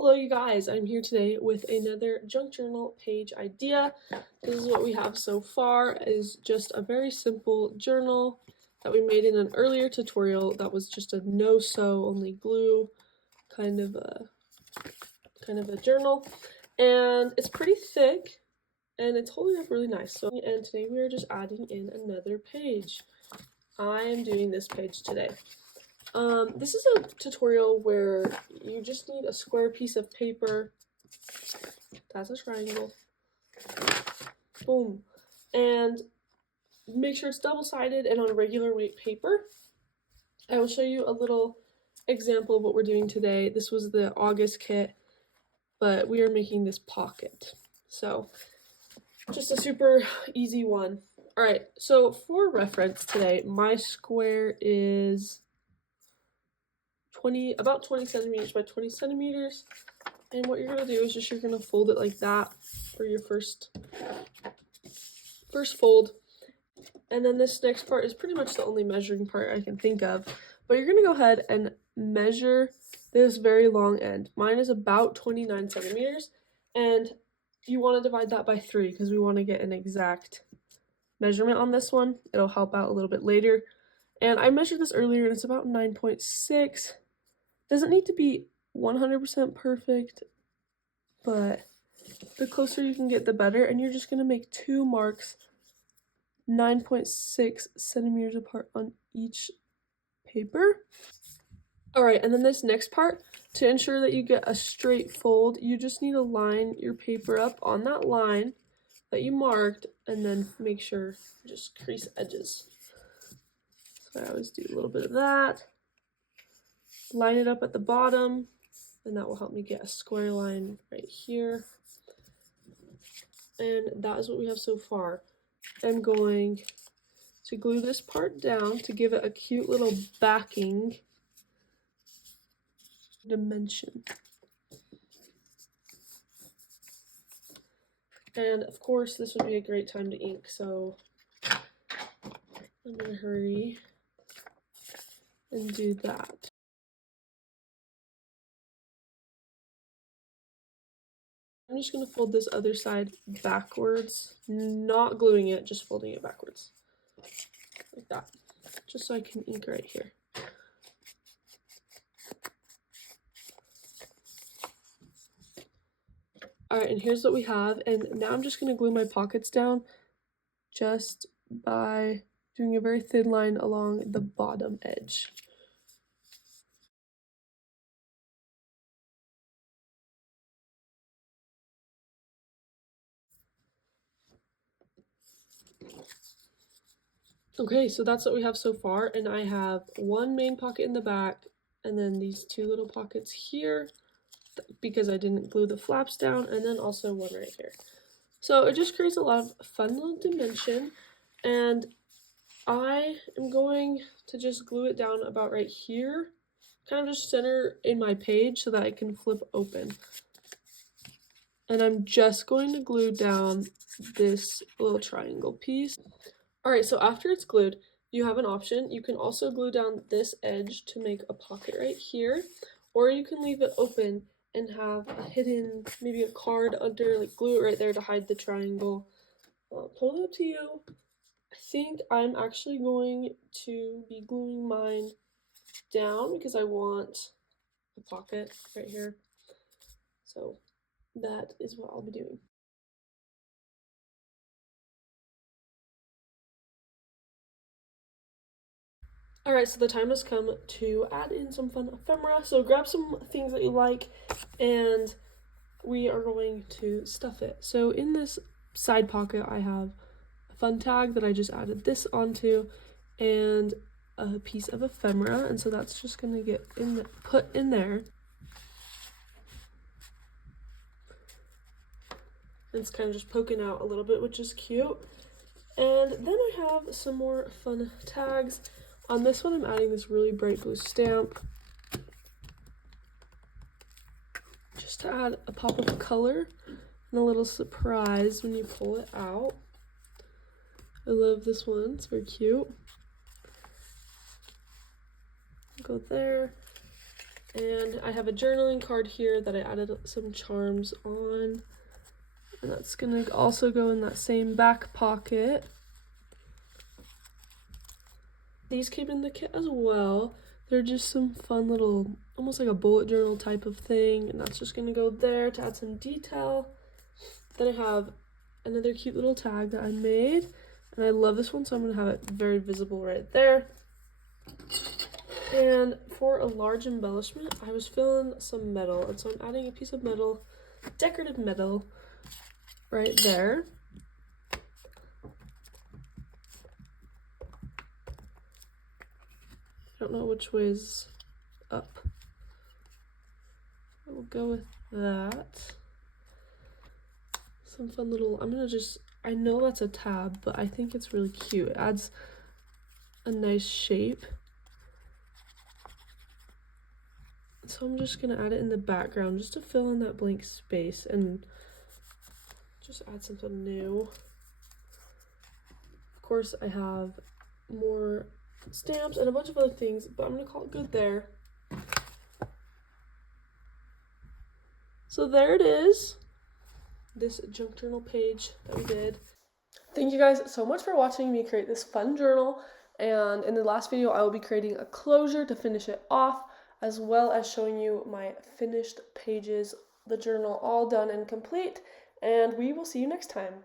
Hello you guys, I'm here today with another junk journal page idea. This is what we have so far, is just a very simple journal that we made in an earlier tutorial that was just a no-sew, only glue kind of a journal. And it's pretty thick and it's holding up really nice. And today we are just adding in another page. I am doing this page today. This is a tutorial where you just need a square piece of paper. That's a triangle. Boom. And make sure it's double-sided and on regular weight paper. I will show you a little example of what we're doing today. This was the August kit, but we are making this pocket. So just a super easy one. All right, so for reference today, my square is about 20 centimeters by 20 centimeters. And what you're gonna do is just you're gonna fold it like that for your first fold. And then this next part is pretty much the only measuring part I can think of. But you're gonna go ahead and measure this very long end. Mine is about 29 centimeters, and you want to divide that by 3 because we want to get an exact measurement on this one. It'll help out a little bit later. And I measured this earlier and it's about 9.6. Doesn't need to be 100% perfect, but the closer you can get, the better. And you're just going to make 2 marks 9.6 centimeters apart on each paper. Alright, and then this next part, to ensure that you get a straight fold, you just need to line your paper up on that line that you marked, and then make sure you just crease edges. So I always do a little bit of that. Line it up at the bottom, and that will help me get a square line right here. And that is what we have so far. I'm going to glue this part down to give it a cute little backing dimension. And of course, this would be a great time to ink, so I'm gonna hurry and do that. I'm just going to fold this other side backwards, not gluing it, just folding it backwards, like that, just so I can ink right here. Alright, and here's what we have, and now I'm just going to glue my pockets down just by doing a very thin line along the bottom edge. Okay, so that's what we have so far, and I have one main pocket in the back, and then these 2 little pockets here, because I didn't glue the flaps down, and then also one right here. So it just creates a lot of fun little dimension, and I am going to just glue it down about right here, kind of just center in my page so that I can flip open. And I'm just going to glue down this little triangle piece. Alright, so after it's glued, you have an option. You can also glue down this edge to make a pocket right here, or you can leave it open and have a hidden, maybe a card under, like glue it right there to hide the triangle. Totally up to you. I think I'm actually going to be gluing mine down because I want a pocket right here. So that is what I'll be doing. Alright, so the time has come to add in some fun ephemera. So grab some things that you like and we are going to stuff it. So in this side pocket I have a fun tag that I just added this onto and a piece of ephemera, and so that's just going to get put in there. It's kind of just poking out a little bit, which is cute. And then I have some more fun tags. On this one, I'm adding this really bright blue stamp, just to add a pop of color and a little surprise when you pull it out. I love this one, it's very cute. Go there, And I have a journaling card here that I added some charms on. And that's gonna also go in that same back pocket. These came in the kit as well. They're just some fun little, almost like a bullet journal type of thing. And that's just gonna go there to add some detail. Then I have another cute little tag that I made. And I love this one, so I'm gonna have it very visible right there. And for a large embellishment, I was feeling some metal, and so I'm adding a piece of metal, decorative metal, right there. I don't know which way's up. I will go with that. Some fun little, I know that's a tab, but I think it's really cute. It adds a nice shape. So I'm just gonna add it in the background just to fill in that blank space and just add something new. Of course, I have more stamps and a bunch of other things, but I'm gonna call it good there. So there it is, this junk journal page that we did. Thank you guys so much for watching me create this fun journal, and in the last video I will be creating a closure to finish it off, as well as showing you my finished pages, the journal all done and complete, and we will see you next time.